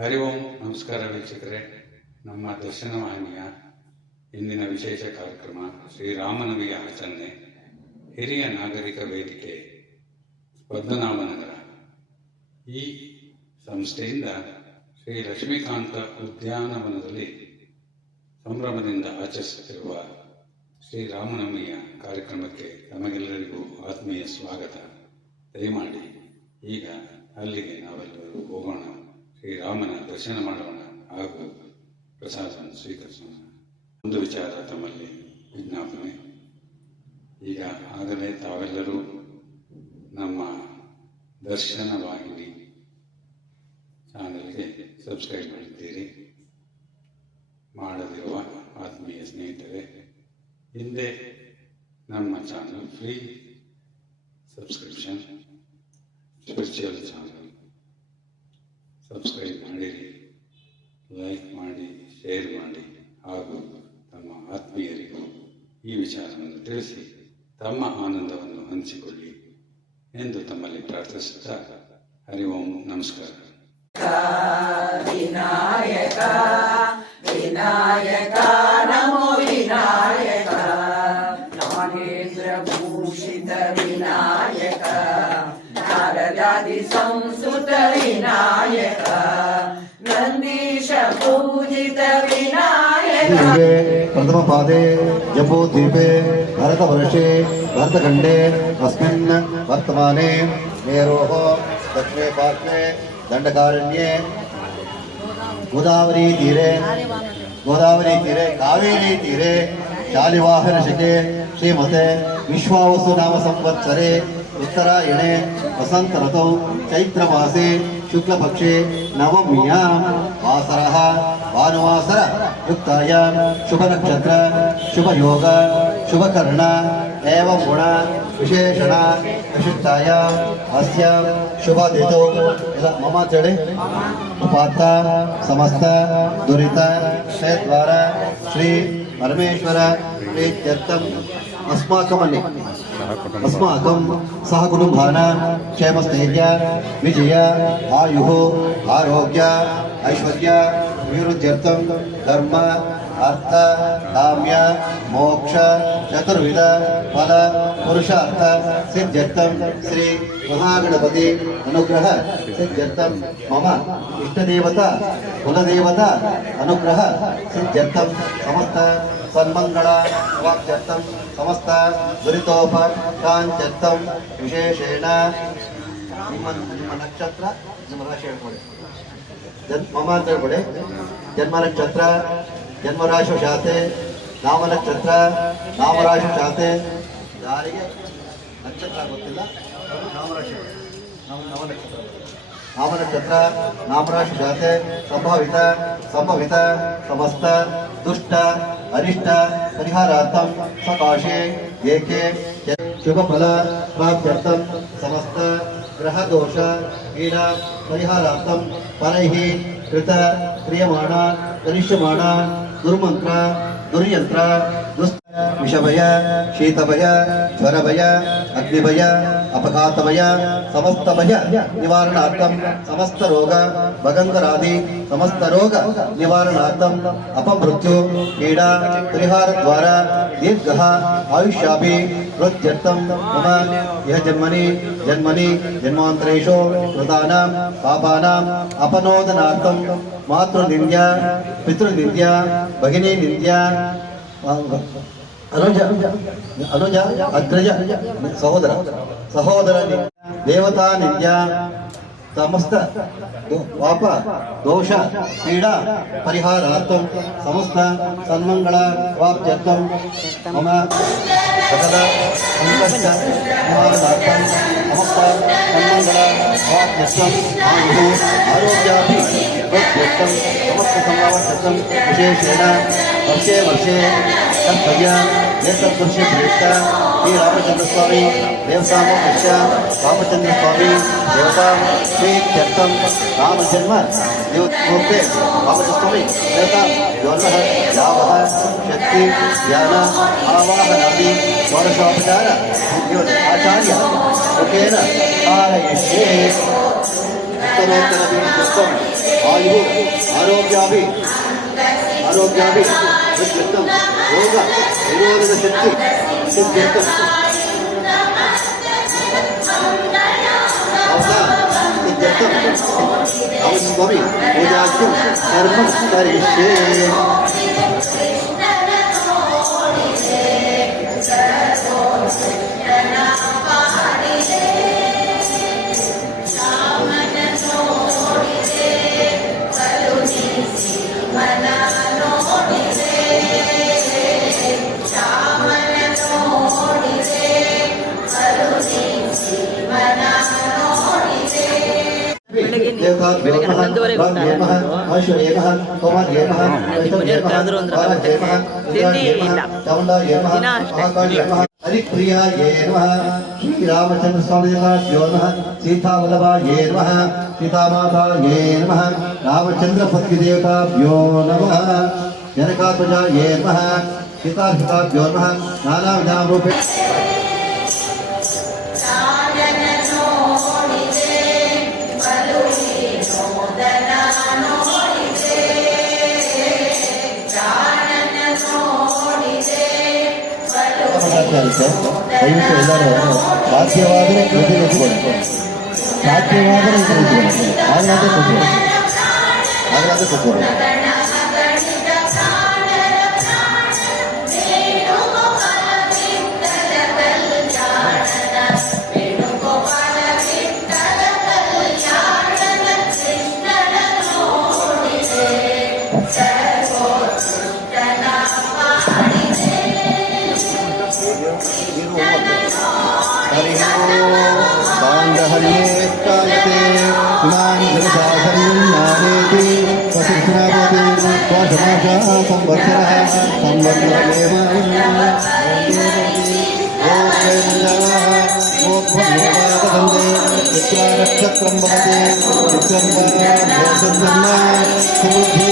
ಹರಿ ಓಂ. ನಮಸ್ಕಾರ ವೀಕ್ಷಕರೇ. ನಮ್ಮ ದರ್ಶನ ವಾಹಿನಿಯ ಇಂದಿನ ವಿಶೇಷ ಕಾರ್ಯಕ್ರಮ ಶ್ರೀರಾಮನವಿಯ ಆಚರಣೆ, ಹಿರಿಯ ನಾಗರಿಕ ವೇದಿಕೆ ಪದ್ಮನಾಭನಗರ ಈ ಸಂಸ್ಥೆಯಿಂದ ಶ್ರೀ ಲಕ್ಷ್ಮೀಕಾಂತ ಉದ್ಯಾನವನದಲ್ಲಿ ಸಂಭ್ರಮದಿಂದ ಆಚರಿಸುತ್ತಿರುವ ಶ್ರೀರಾಮನವಮಿಯ ಕಾರ್ಯಕ್ರಮಕ್ಕೆ ನಮಗೆಲ್ಲರಿಗೂ ಆತ್ಮೀಯ ಸ್ವಾಗತ. ದಯಮಾಡಿ ಈಗ ಅಲ್ಲಿಗೆ ನಾವೆಲ್ಲರೂ ಹೋಗೋಣ. ಶ್ರೀರಾಮನ ದರ್ಶನ ಮಾಡೋಣ. ಹಾಗೂ ಪ್ರಸಾದವನ್ನು ಸ್ವೀಕರಿಸೋಣ. ಒಂದು ವಿಚಾರ ತಮ್ಮಲ್ಲಿ ವಿಜ್ಞಾಪನೆ. ಈಗ ಆಗಲೇ ತಾವೆಲ್ಲರೂ ನಮ್ಮ ದರ್ಶನ ವಾಹಿನಿ ಚಾನಲ್ಗೆ ಸಬ್ಸ್ಕ್ರೈಬ್ ಮಾಡಿದ್ದೀರಿ. ಮಾಡದಿರುವ ಆತ್ಮೀಯ ಸ್ನೇಹಿತರೆ, ಹಿಂದೆ ನಮ್ಮ channel free subscription spiritual channel. Subscribe ಮಾಡಿರಿ ಲೈಕ್ ಮಾಡಿ ಶೇರ್ ಮಾಡಿ ಹಾಗೂ ತಮ್ಮ ಆತ್ಮೀಯರಿಗೂ ಈ ವಿಚಾರವನ್ನು ತಿಳಿಸಿ ತಮ್ಮ ಆನಂದವನ್ನು ಹಂಚಿಕೊಳ್ಳಿ ಎಂದು ತಮ್ಮಲ್ಲಿ ಪ್ರಾರ್ಥಿಸುತ್ತಾ ಹರಿ ಓಂ ನಮಸ್ಕಾರ. ವಿನಾಯಕ ವಿನಾಯಕ ಭೂಷಿತ ವಿನಾಯಕ. ಸಂಸ್ಕೃತ दिवे प्रथम पादे जपो दीपे भरत वर्षे भरतखंडे अस्मिन् वर्तमाने मेरोः दक्षिणे पार्श्वे दण्डकारण्ये गोदावरी तीरे गोदावरी तीरे कावेरी तीरे शालिवाहनशके श्रीमते विश्वावसु नाम संवत्सरे उत्तरायणे वसन्तरतौ चैत्रमासे शुक्लपक्षे नवम्यां वासरः भानुवासर युक्तायां शुभनक्षत्र, शुभयोग, शुभकर्ण एवं गुण विशेषण शुभदितौ। इद मम चडे, उपात्त, समस्त, दुरित क्षेद्वार श्री परमेश्वर, प्रीत्यर्थम्। अस्माकं सह कुटुम्बानां क्षेमस्थैर्य विजय आयुः आरोग्य ऐश्वर्य अभिवृद्ध्यर्थं धर्म अर्थ काम्य मोक्ष चतुर्विध फल पुरुषार्थ सिद्ध्यर्थं श्री महागणपति अनुग्रह सिद्ध्यर्थं मम इष्टदेवता कुलदेवता अनुग्रह सिद्ध्यर्थं समस्त ಸನ್ಮಂಗಳ ವಾಕ್ಯರ್ಥಂ ಸಮಸ್ತ ದುರಿತೋಪಕಾಂತ್ಯರ್ಥಂ ವಿಶೇಷೇಣ. ನಿಮ್ಮ ನಿಮ್ಮ ನಕ್ಷತ್ರ, ನಿಮ್ಮ ರಾಶಿ ಹೇಳ್ಕೊಡಿ ಜನ್, ಮಮ ಅಂತ ಹೇಳ್ಕೊಡಿ ಜನ್ಮ ನಕ್ಷತ್ರ, ಜನ್ಮರಾಶು ಶಾತೆ ನಾಮ ನಕ್ಷತ್ರ, ನಾಮರಾಶು ಶಾತೆ ಯಾರಿಗೆ ನಕ್ಷತ್ರ ಗೊತ್ತಿಲ್ಲ ನಾಮರಾಶಿ ನಾಮ ನಾಮ ನಕ್ಷತ್ರ. ನಾಮ ನಕ್ಷತ್ರ, ನಾಮರಾಶಿ ಶಾತೆ ಸಂಭವಿತ ಸಂಭವಿತ, ಸಮಸ್ತ, ದುಷ್ಟ अरिष्ट परिहारार्थम सकाशे एके शुभफल प्राप्त्यर्थम समस्त ग्रहदोष पीडा परिहारार्थम परैः कृत क्रियमाण करिष्यमाण दुर्मन्त्र दुर्यन्त्र दुस्त विषभय शीतभय ज्वरभय अग्निभय अपघातमय, समस्तमय निवारणार्थम समस्त रोग भगंतरादि समस्त रोग निवारणार्थम अपमृत्यु, क्रीडा परिहार द्वारा दीर्घ आयुष्यापि वृद्ध्यर्थम मम यह जन्मनि जन्मनि जन्मांतरेशो कृतानां पापानाम् अपनोदनार्थम मातृनिंद्या पितृनिंद्या भगिनी निंद्या अनुज अनुज, अग्रज, सहोदर। ಅನುಜ ಅಗ್ರಜ ಸಹೋದರ ಸಹೋದರ ದೇವತಾ ನಿಂದ್ಯ ಸಮಸ್ತ ದೋ- ಪಾಪ ದೋಷ ಪೀಡಾ ಪರಿಹಾರಾರ್ಥಂ ಸಮಸ್ತ ಸನ್ಮಂಗಳ ಪ್ರಾಪ್ತ್ಯರ್ಥಂ ಮಮ ಸಕಲ ಸಂಕಷ್ಟ ನಿವಾರಣಾರ್ಥಂ ಸಮಸ್ತ ಸನ್ಮಂಗಳ ಪ್ರಾಪ್ತ್ಯರ್ಥಂ ಆಯುಃ ಆರೋಗ್ಯಾಭಿ ವೃದ್ಧ್ಯರ್ಥಂ ಸಮಸ್ತ ಸಂಭಾವರ್ಥಂ ವಿಶೇಷೇಣ ವರ್ಷೇ ವರ್ಷೇ ಕರ್ತವ್ಯ ಏತದೃಶ್ಯ ಪ್ರಯುಕ್ತ श्री रामचंद्र स्वामी देवसाम रामचंद्र स्वामी, देवता, श्री तीर्थम राम जन्म देवते रामचंद्रस्वामी देवता, ज्वल, लाभ, शक्ति, ज्ञान आवाहनादी वर्षोपचार आचार्य सुखेन पारये आयु आरोग्या आरोग्या యోగ ఐరోదిక శక్తి. శక్తి ఎంత అవసరం స్వామి పూజాఖ్యం కర్మ కరిష్యే ಉಪಯೋಗಿಸ್ತಾರೆ ಪೂಜೆ ಆದರೂ ಒಂದು ತಿಂಡಿ ಇಲ್ಲ ದಿನ ಅಷ್ಟೇ ಹರಿಪ್ರಿಯ ಯೇ ನಮಃ ಶ್ರೀರಾಮಚಂದ್ರ ಸ್ವಾಮಿ ಯೋ ನಮಃ ಸೀತಾವಲ್ಲಭ ಯೇ ನಮಃ ಸೀತಾಮಾತಾ ಯೇ ನಮಃ ರಾಮಚಂದ್ರ ಪತ್ನಿ ದೇವತಾ ಯೋ ನಮಃ ಜನಕಾತ್ಮಜ ಯೇ ನಮಃ ಸೀತಾರ್ಹಿತಾಭ್ಯೋ ನಮಃ ನಾನಾ ವಿಧಾನ ರೂಪೇ ಬೇಕಾಗುತ್ತೆ ದಯವಿಟ್ಟು ಎಲ್ಲರೂ ಸಾಧ್ಯವಾದರೆ ಪ್ರತಿನಿಧಿಸ್ಕೊಳ್ಳಿ ಸಾಧ್ಯವಾದರೆ ಪ್ರತಿನಿಧಿಸ್ಕೊಳ್ಳಿ ಆಗಲಾದ್ರೆ ಕೊಟ್ಟು ಆಗಲಾದ್ರೆ ಕೊಟ್ಟು इमां जगदाहर्यं नानेति वसिष्ठनाभवति त्वाशमाशः संवत्सरः संवत्सरमेव ॐ वेदाः मोक्षनिर्वादबन्धे चित्रा नक्षत्रं भवति चित्रं वा सुबुद्धि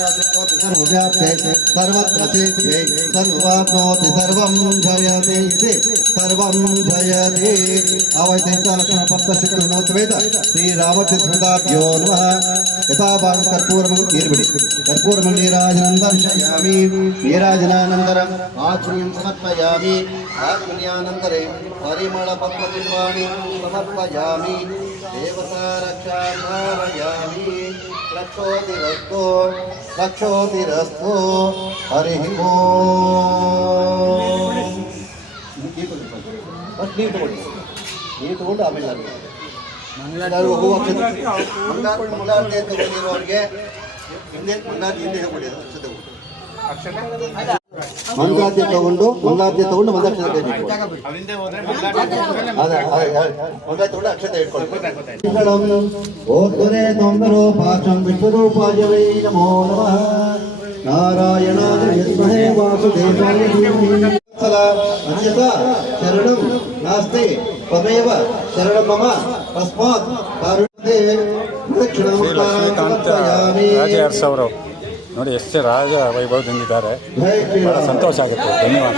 सर्वव्याप्ते सर्वप्रसिद्धे सर्वप्नोति सर्वं जयते इति सर्वं जयते अवैतैतालक्षणपत्रशक्तिनोत्वेत श्रीरामचन्द्रभृताभ्यो नमः यथा वां कर्पूरमं ईर्विडि कर्पूरमं नीराजनं दर्शयामि नीराजनानन्तरम् आचुर्यं समर्पयामि आचुर्यानन्तरे परिमळपत्रदिर्वाणि समर्पयामि ದೇವತಾ ರಕ್ಷಾಧಾರಯಾಮಿ ರಕ್ಷೋತಿರಸ್ತು ರಕ್ಷೋತಿರಸ್ತು ಹರಿ ಓ ಫಸ್ಟ್ ನೀವು ತಗೊಳ್ಳಿ. ನೀವು ತಗೊಂಡು ಆಮೇಲೆ ನಾನು ಹೂವು ಹಾಕಿದ್ರು ಹಿಂದೆ ಮಂಗಳಾರತಿ ಹಿಂದೆ ಹೋಗ್ಬಿಡಿ ಅಕ್ಷತೆ. ಅಕ್ಷತೆ ಮಂಗಾರತೆ ತಗೊಂಡು ಮಂಗಾರತೆ ತಗೊಂಡು ಮಂದಾಕ್ಷತೆ ಕೈ ಇಟ್ಕೊಳ್ಳಿ. ಅದೇ ಅದೇ ಮಂಗಾರ ತಗೊಂಡು ಅಕ್ಷತೆ ಇಟ್ಕೊಳ್ಳಿ ಓದ್ವರೆ ತೊಂದರು ಪಾಶಂ ವಿಶ್ವರೂಪಾಯ ವೈ ನಮೋ ನಮಃ ನಾರಾಯಣಾಯ ವಿದ್ಮಹೇ ವಾಸುದೇವಾಯ ಧೀಮಹಿ ಸಲ ಅನ್ಯತಾ ಶರಣಂ ನಾಸ್ತಿ ತ್ವಮೇವ ಶರಣ ಮಮ ತಸ್ಮಾತ್ ಕಾರುಣ್ಯತೆ ಪ್ರದಕ್ಷಿಣಂ ಶ್ರೀಕಾಂತ ರಾಜ ಅರಸ್ ಅವರು ನೋಡಿ ಎಷ್ಟೇ ರಾಜ ವೈಭವದಿಂದಿದ್ದಾರೆ ಬಹಳ ಸಂತೋಷ ಆಗುತ್ತೆ. ಧನ್ಯವಾದ.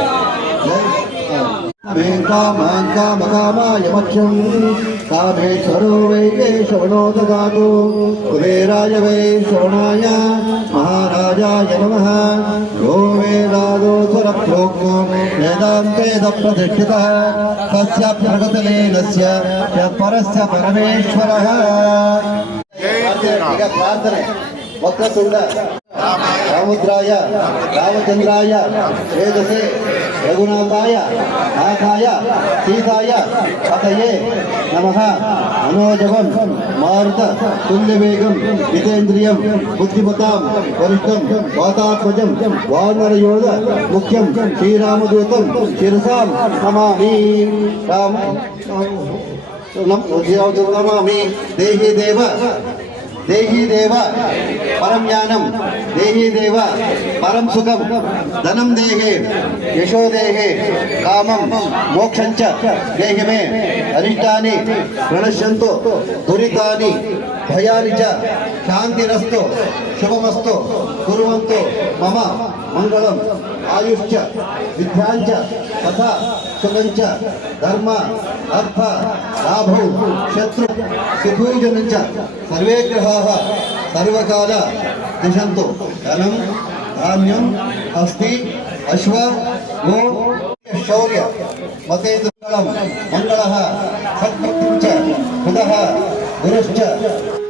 ರಾಜ ವೈ ಶರಣಾಯ. ಮಹಾರಾಜಾಯ ನಮಃ. ಗೋವೇದಾದೋಸರ ಪ್ರೋಗೋ ವೇದಾಂತೇದ ಪ್ರತಿಷ್ಠಿತ. ತಸ್ಯಾಪ್ಯ ಪ್ರಗತಲೇನಸ್ಯ ಪರಸ್ಯ ಪರಮೇಶ್ವರಃ. ಪ್ರಾರ್ಥನೆ. ವಕ್ರತುಂಡ రాముద్రాయ రామచంద్రాయ వేదసే రఘునాథాయ నాథాయ సీతాయ పతయే నమ మనోజవం మారుత తుల్యవేగం జితేంద్రియం బుద్ధిమతాం వరిష్టం వాతాత్మజం వానరయోధ ముఖ్యం శ్రీరామదూతం శిరసాం నమామి రామ నమామి దేహి దేవ దేహీదేవ పరం జ్ఞానం దేహీదేవ పరం సుఖం ధనం దేహే యశోదేహే కామం మోక్షంచ దేహమే అనిష్టాని మే ప్రణశ్యంతు దురితాని భయాని చ శాంతిరస్తు శుభమస్తు కురువంతు మమ మంగళం ఆయుష్చ విద్యాంచ తథా सुगंच धर्म, अर्थ, लाभ, शत्रु सिपूजन सर्वे ग्रहा सर्वकाल दिशंत धनम धान्यम अस्थि अश्व गो शौर्य मत मंगल सत्च गुरुश्च।